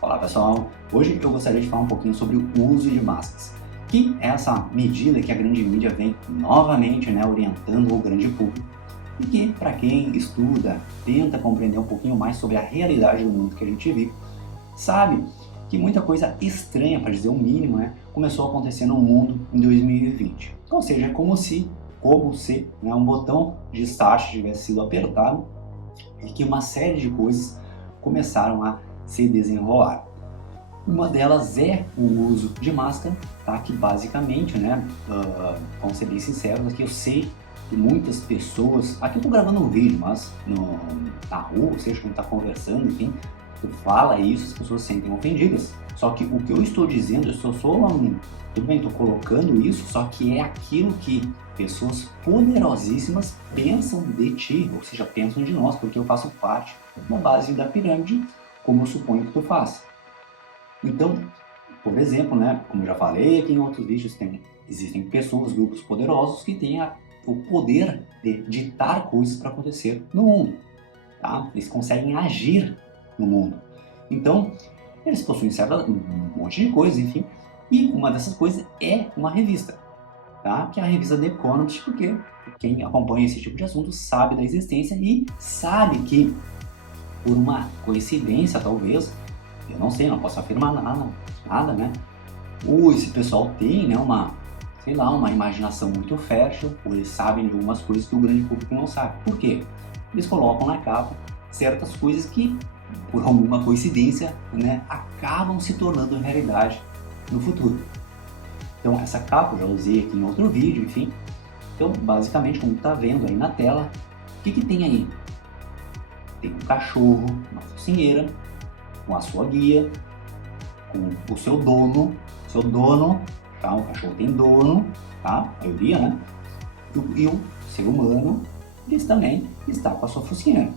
Olá pessoal, hoje eu gostaria de falar um pouquinho sobre o uso de máscaras, que é essa medida que a grande mídia vem novamente orientando o grande público e que, para quem estuda, tenta compreender um pouquinho mais sobre a realidade do mundo que a gente vive, sabe que muita coisa estranha, para dizer o mínimo, começou a acontecer no mundo em 2020. Ou seja, é como se um botão de start tivesse sido apertado e que uma série de coisas começaram a se desenrolar. Uma delas é o uso de máscara, tá? Que basicamente, vamos ser bem sinceros aqui, eu sei que muitas pessoas, aqui eu tô gravando um vídeo, mas na rua, ou seja, quando tá conversando, enfim, tu fala isso, as pessoas se sentem ofendidas. Só que o que eu estou dizendo, tudo bem, tô colocando isso, só que é aquilo que pessoas poderosíssimas pensam de ti, ou seja, pensam de nós, porque eu faço parte da base da pirâmide, como eu suponho que tu faz. Então, por exemplo, como eu já falei aqui em outros vídeos, existem pessoas, grupos poderosos que têm o poder de ditar coisas para acontecer no mundo, tá? Eles conseguem agir no mundo. Então, eles possuem um monte de coisas, enfim, e uma dessas coisas é uma revista, tá? Que é a revista The Economist, porque quem acompanha esse tipo de assunto sabe da existência e sabe que, por uma coincidência talvez, eu não sei, não posso afirmar nada, ou esse pessoal tem uma imaginação muito fértil, ou eles sabem de algumas coisas que o grande público não sabe. Por quê? Eles colocam na capa certas coisas que, por alguma coincidência, acabam se tornando realidade no futuro. Então essa capa eu já usei aqui em outro vídeo, enfim. Então basicamente, como está vendo aí na tela, o que tem aí? Tem um cachorro, uma focinheira, com a sua guia, com o seu dono, tá? O cachorro tem dono, tá? A maioria, E o ser humano, ele também está com a sua focinheira,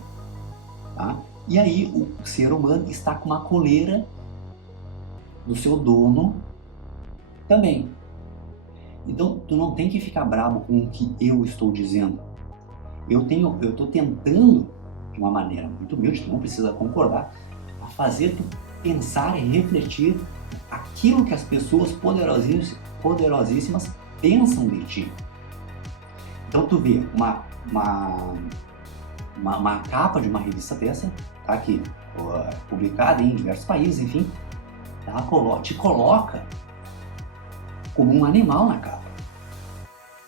tá? E aí o ser humano está com uma coleira do seu dono também. Então tu não tem que ficar bravo com o que eu estou dizendo. Eu estou tentando, de uma maneira muito humilde, tu não precisa concordar, a fazer tu pensar e refletir aquilo que as pessoas poderosíssimas pensam de ti. Então tu vê uma capa de uma revista dessa, tá aqui, publicada em diversos países, enfim, tá? Te coloca como um animal na capa.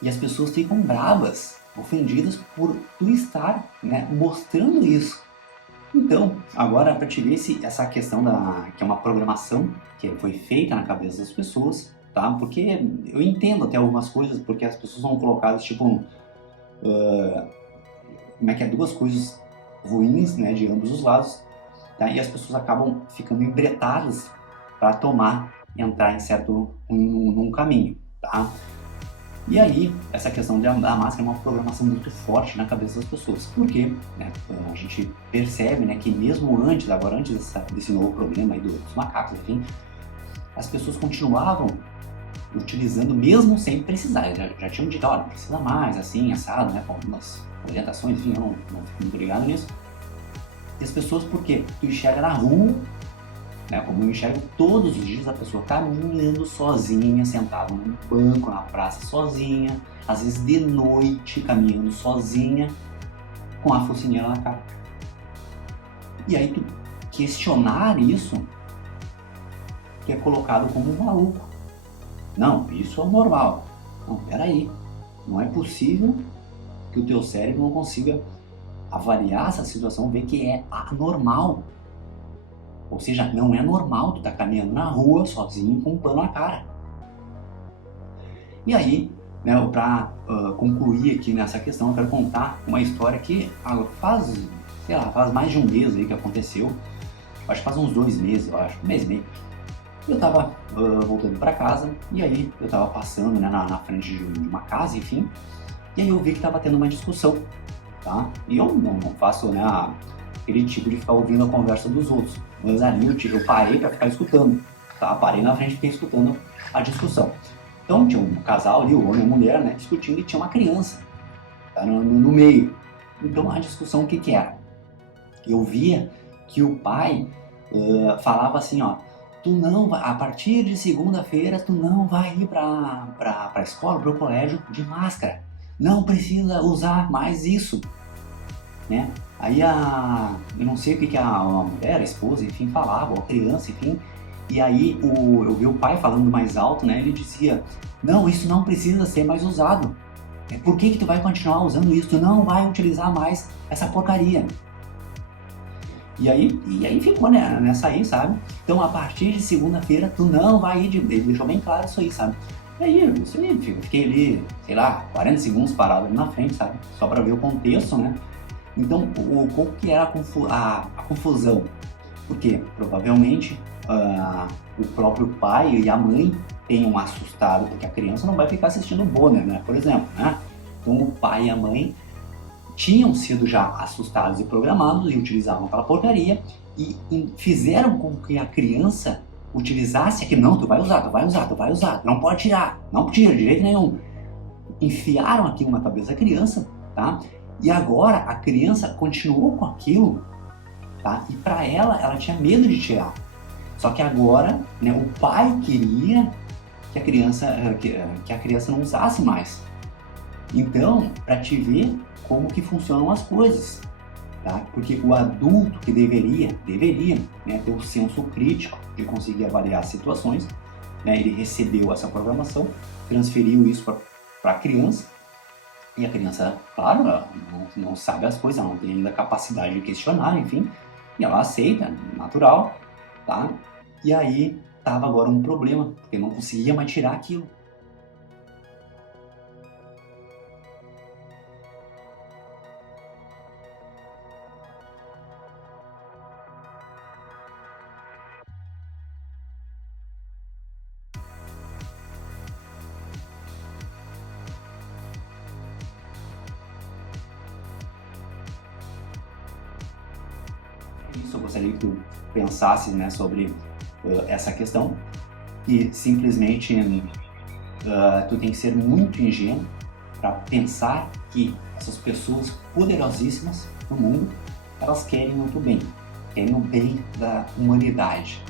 E as pessoas ficam bravas, ofendidas por tu estar mostrando isso. Então, agora para te ver essa questão que é uma programação que foi feita na cabeça das pessoas, tá? Porque eu entendo até algumas coisas, porque as pessoas são colocadas duas coisas ruins, de ambos os lados, tá? E as pessoas acabam ficando embretadas para entrar num caminho, tá? E aí, essa questão da máscara é uma programação muito forte na cabeça das pessoas. Por quê? A gente percebe que mesmo antes desse novo problema aí dos macacos, enfim, as pessoas continuavam utilizando mesmo sem precisar. Já tinham dito, olha, não precisa mais, assim, assado, com algumas orientações, enfim, eu não fico muito ligado nisso. E as pessoas, por quê? Tu enxerga na rua, como eu enxergo todos os dias, a pessoa caminhando sozinha, sentada num banco na praça sozinha, às vezes de noite caminhando sozinha, com a focinheira na cara. E aí tu questionar isso, que é colocado como um maluco. Não, isso é normal. Não, peraí, não é possível que o teu cérebro não consiga avaliar essa situação, ver que é anormal. Ou seja, não é normal tu tá caminhando na rua sozinho com um pano na cara. E aí, para concluir aqui nessa questão, eu quero contar uma história que faz mais de um mês aí que aconteceu. Acho que faz uns 2 meses, um mês e meio. Eu tava voltando para casa e aí eu tava passando na frente de uma casa, enfim. E aí eu vi que tava tendo uma discussão, tá? E eu não faço aquele tipo de ficar ouvindo a conversa dos outros. Mas ali eu parei para ficar escutando, tá? Parei na frente e fiquei escutando a discussão. Então tinha um casal ali, o homem e a mulher, discutindo, e tinha uma criança, tá? no meio. Então a discussão o que era? Eu via que o pai falava assim, ó, tu não vai, a partir de segunda-feira tu não vai ir para a escola, para o colégio de máscara, não precisa usar mais isso, né? Aí eu não sei o que a mulher, a esposa, enfim, falava, ou a criança, enfim, e aí eu vi o pai falando mais alto, né? Ele dizia, não, isso não precisa ser mais usado. Por que tu vai continuar usando isso? Tu não vai utilizar mais essa porcaria. E aí ficou, né, nessa aí, sabe? Então, a partir de segunda-feira, tu não vai ir ele deixou bem claro isso aí, sabe? E aí, isso aí, fiquei ali, sei lá, 40 segundos parado ali na frente, sabe? Só para ver o contexto, né? Então, qual que era a confusão? Porque provavelmente o próprio pai e a mãe tenham assustado, porque a criança não vai ficar assistindo o Bonner, né? Por exemplo, né? Então, o pai e a mãe tinham sido já assustados e programados e utilizavam aquela porcaria e fizeram com que a criança utilizasse aquilo. Não, tu vai usar, tu vai usar, tu vai usar, não pode tirar, não tira de jeito nenhum. Enfiaram aquilo na cabeça da criança, tá? E agora a criança continuou com aquilo, tá? E para ela tinha medo de tirar. Só que agora, né, o pai queria que a criança não usasse mais. Então, para te ver como que funcionam as coisas, tá? Porque o adulto que deveria, né, ter o senso crítico de conseguir avaliar as situações, né, ele recebeu essa programação, transferiu isso para a criança, e a criança, claro, ela não sabe as coisas, ela não tem ainda a capacidade de questionar, enfim, e ela aceita, natural, tá? E aí tava agora um problema, porque não conseguia mais tirar aquilo. Isso eu gostaria que tu pensasse, né, sobre essa questão, e simplesmente tu tem que ser muito ingênuo para pensar que essas pessoas poderosíssimas no mundo, elas querem o teu bem, querem o bem da humanidade.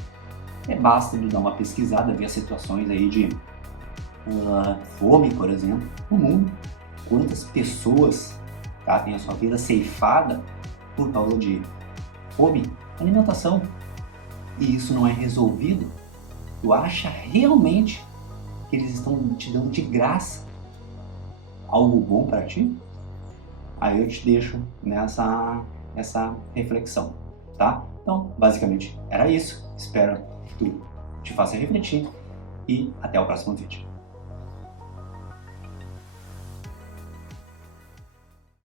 Basta tu dar uma pesquisada, ver as situações aí de fome, por exemplo, no mundo, quantas pessoas, tá, têm a sua vida ceifada por causa de fome, alimentação, e isso não é resolvido. Tu acha realmente que eles estão te dando de graça algo bom para ti? Aí eu te deixo essa reflexão, tá? Então, basicamente era isso. Espero que tu te faça refletir e até o próximo vídeo.